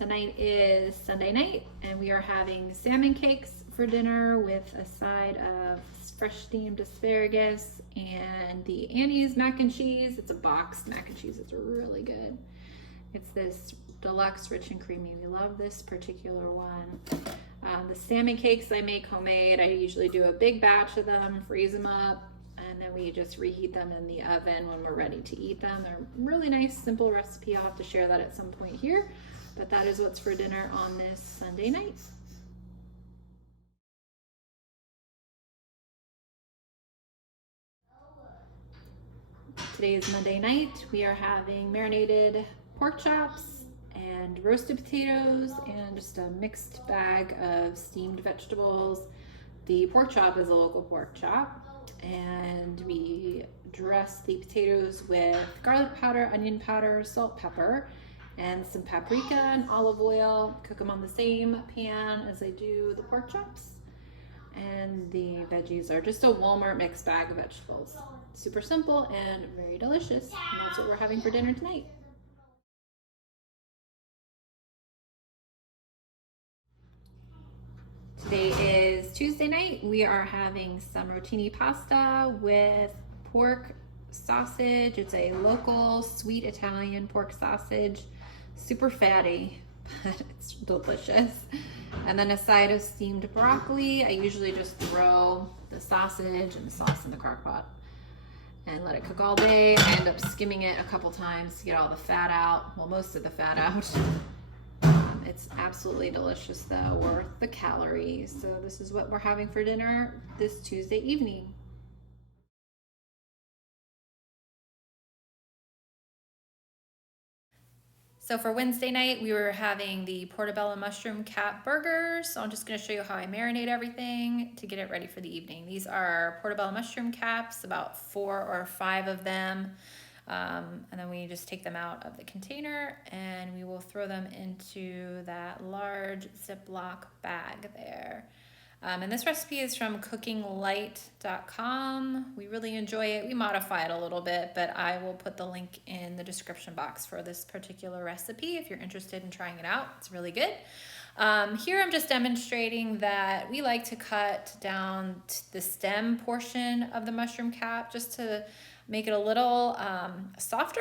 tonight is Sunday night and we are having salmon cakes for dinner with a side of fresh steamed asparagus and the Annie's mac and cheese. It's a boxed mac and cheese. It's really good. It's this deluxe, rich and creamy. We love this particular one. The salmon cakes I make homemade. I usually do a big batch of them, freeze them up, and then we just reheat them in the oven when we're ready to eat them. They're a really nice, simple recipe. I'll have to share that at some point here, but that is what's for dinner on this Sunday night. Today is Monday night. We are having marinated pork chops and roasted potatoes and just a mixed bag of steamed vegetables. The pork chop is a local pork chop, and we dress the potatoes with garlic powder, onion powder, salt, pepper, and some paprika and olive oil. Cook them on the same pan as I do the pork chops. And the veggies are just a Walmart mixed bag of vegetables. Super simple and very delicious. And that's what we're having for dinner tonight. Today is Tuesday night. We are having some Rotini Pasta with pork sausage. It's a local sweet Italian pork sausage. Super fatty, but it's delicious. And then a side of steamed broccoli. I usually just throw the sausage and the sauce in the crock pot and let it cook all day. I end up skimming it a couple times to get all the fat out. Well, most of the fat out. It's absolutely delicious though, worth the calories. So this is what we're having for dinner this Tuesday evening. So for Wednesday night, we were having the Portobello mushroom cap burgers. So I'm just gonna show you how I marinate everything to get it ready for the evening. These are Portobello mushroom caps, about 4 or 5 of them. And then we just take them out of the container and we will throw them into that large Ziploc bag there. And this recipe is from cookinglight.com. We really enjoy it. We modify it a little bit, but I will put the link in the description box for this particular recipe if you're interested in trying it out. It's really good. Here I'm just demonstrating that we like to cut down the stem portion of the mushroom cap just to make it a little softer.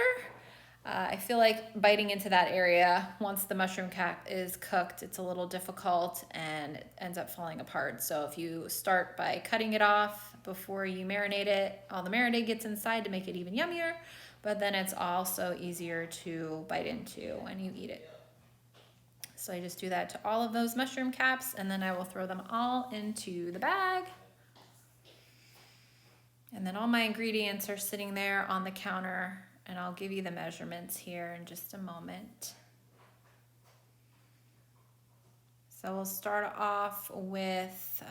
I feel like biting into that area once the mushroom cap is cooked, it's a little difficult and it ends up falling apart. So if you start by cutting it off before you marinate it, all the marinade gets inside to make it even yummier, but then it's also easier to bite into when you eat it. So I just do that to all of those mushroom caps, and then I will throw them all into the bag. And then all my ingredients are sitting there on the counter, and I'll give you the measurements here in just a moment. So we'll start off with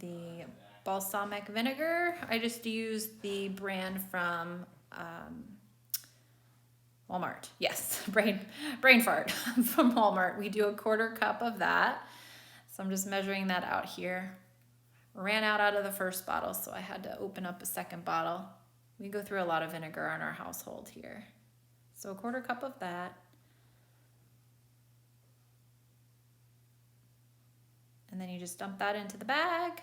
the balsamic vinegar. I just used the brand from Walmart. Yes, brain fart from Walmart. We do a 1/4 cup of that. So I'm just measuring that out here. Ran out of the first bottle, so I had to open up a second bottle. We go through a lot of vinegar in our household here. So a 1/4 cup of that. And then you just dump that into the bag.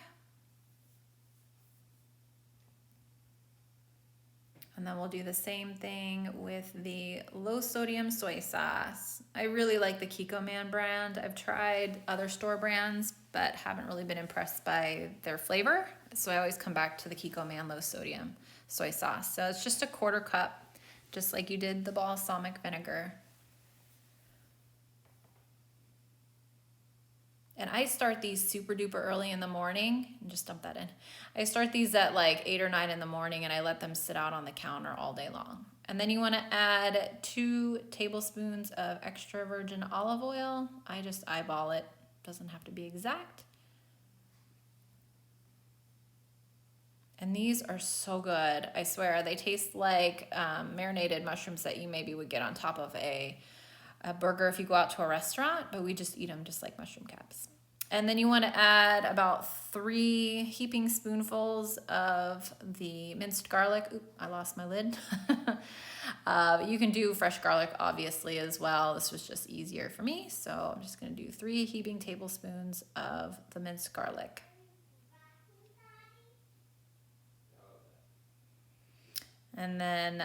And then we'll do the same thing with the low sodium soy sauce. I really like the Kikkoman brand. I've tried other store brands, but haven't really been impressed by their flavor. So I always come back to the Kikkoman low sodium soy sauce. So it's just a 1/4 cup, just like you did the balsamic vinegar. And I start these super duper early in the morning, and just dump that in. I start these at like 8 or 9 in the morning, and I let them sit out on the counter all day long. And then you want to add 2 tablespoons of extra virgin olive oil. I just eyeball it, doesn't have to be exact. And these are so good, I swear. They taste like marinated mushrooms that you maybe would get on top of a burger if you go out to a restaurant, but we just eat them just like mushroom caps. And then you want to add about 3 heaping spoonfuls of the minced garlic. Oop, I lost my lid. You can do fresh garlic obviously as well. This was just easier for me, so I'm just going to do 3 heaping tablespoons of the minced garlic. And then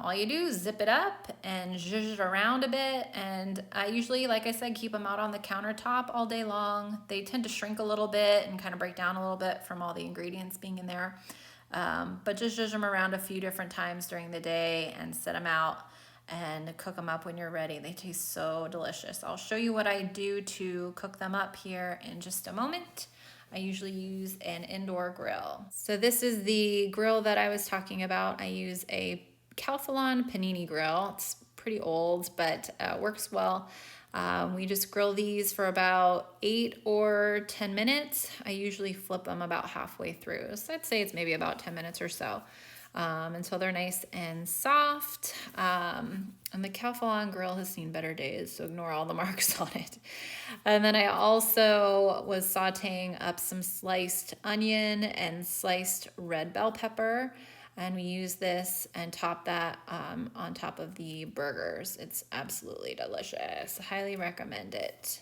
all you do is zip it up and zhuzh it around a bit. And I usually, like I said, keep them out on the countertop all day long. They tend to shrink a little bit and kind of break down a little bit from all the ingredients being in there. But just zhuzh them around a few different times during the day and set them out and cook them up when you're ready. They taste so delicious. I'll show you what I do to cook them up here in just a moment. I usually use an indoor grill. So this is the grill that I was talking about. I use a Calphalon panini grill. It's pretty old, but works well. We just grill these for about 8 or 10 minutes. I usually flip them about halfway through. So I'd say it's maybe about 10 minutes or so until they're nice and soft. And the Calphalon grill has seen better days, so ignore all the marks on it. And then I also was sauteing up some sliced onion and sliced red bell pepper. And we use this and top that on top of the burgers. It's absolutely delicious. Highly recommend it.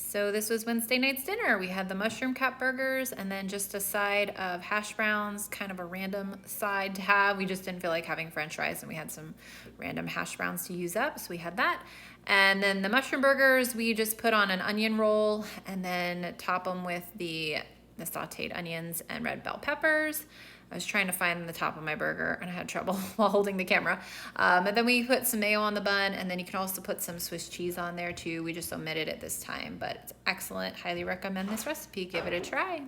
So this was Wednesday night's dinner. We had the mushroom cap burgers and then just a side of hash browns, kind of a random side to have. We just didn't feel like having french fries and we had some random hash browns to use up, so we had that. And then the mushroom burgers, we just put on an onion roll and then top them with the sauteed onions and red bell peppers. I was trying to find the top of my burger and I had trouble while holding the camera. And then we put some mayo on the bun, and then you can also put some Swiss cheese on there too. We just omitted it this time, but it's excellent. Highly recommend this recipe. Give it a try.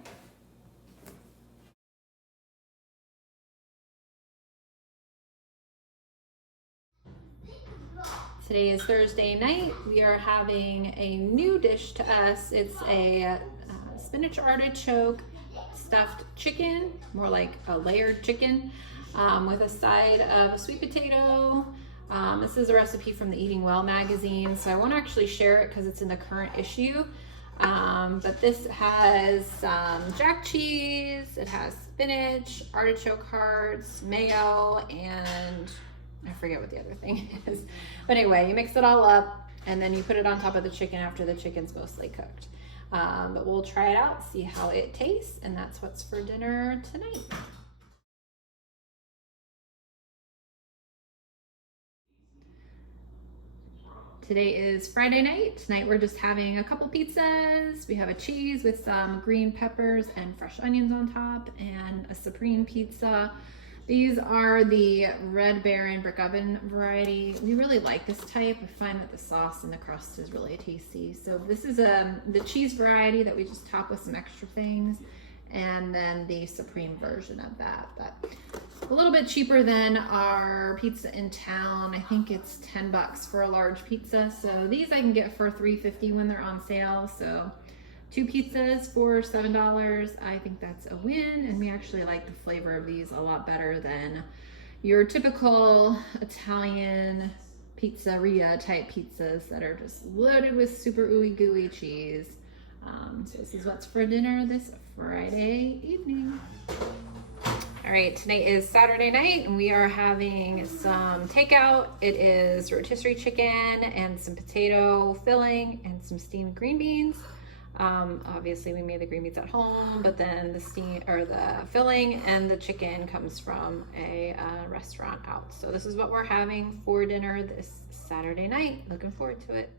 Today is Thursday night. We are having a new dish to us. It's a spinach artichoke stuffed chicken, more like a layered chicken, with a side of sweet potato. This is a recipe from the Eating Well magazine, so I won't actually share it because it's in the current issue. But this has jack cheese, it has spinach, artichoke hearts, mayo, and I forget what the other thing is. But anyway, you mix it all up and then you put it on top of the chicken after the chicken's mostly cooked. But we'll try it out, see how it tastes, and that's what's for dinner tonight. Today is Friday night. Tonight we're just having a couple pizzas. We have a cheese with some green peppers and fresh onions on top, and a supreme pizza. These are the Red Baron brick oven variety. We really like this type. I find that the sauce and the crust is really tasty. So this is the cheese variety that we just top with some extra things, and then the supreme version of that. But a little bit cheaper than our pizza in town. I think it's 10 bucks for a large pizza. So these I can get for $3.50 when they're on sale. So 2 pizzas for $7. I think that's a win, and we actually like the flavor of these a lot better than your typical Italian pizzeria type pizzas that are just loaded with super ooey gooey cheese. So this is what's for dinner this Friday evening. All right, tonight is Saturday night and we are having some takeout. It is rotisserie chicken and some potato filling and some steamed green beans. Obviously we made the green beans at home, but then the filling and the chicken comes from a restaurant out. So this is what we're having for dinner this Saturday night. Looking forward to it.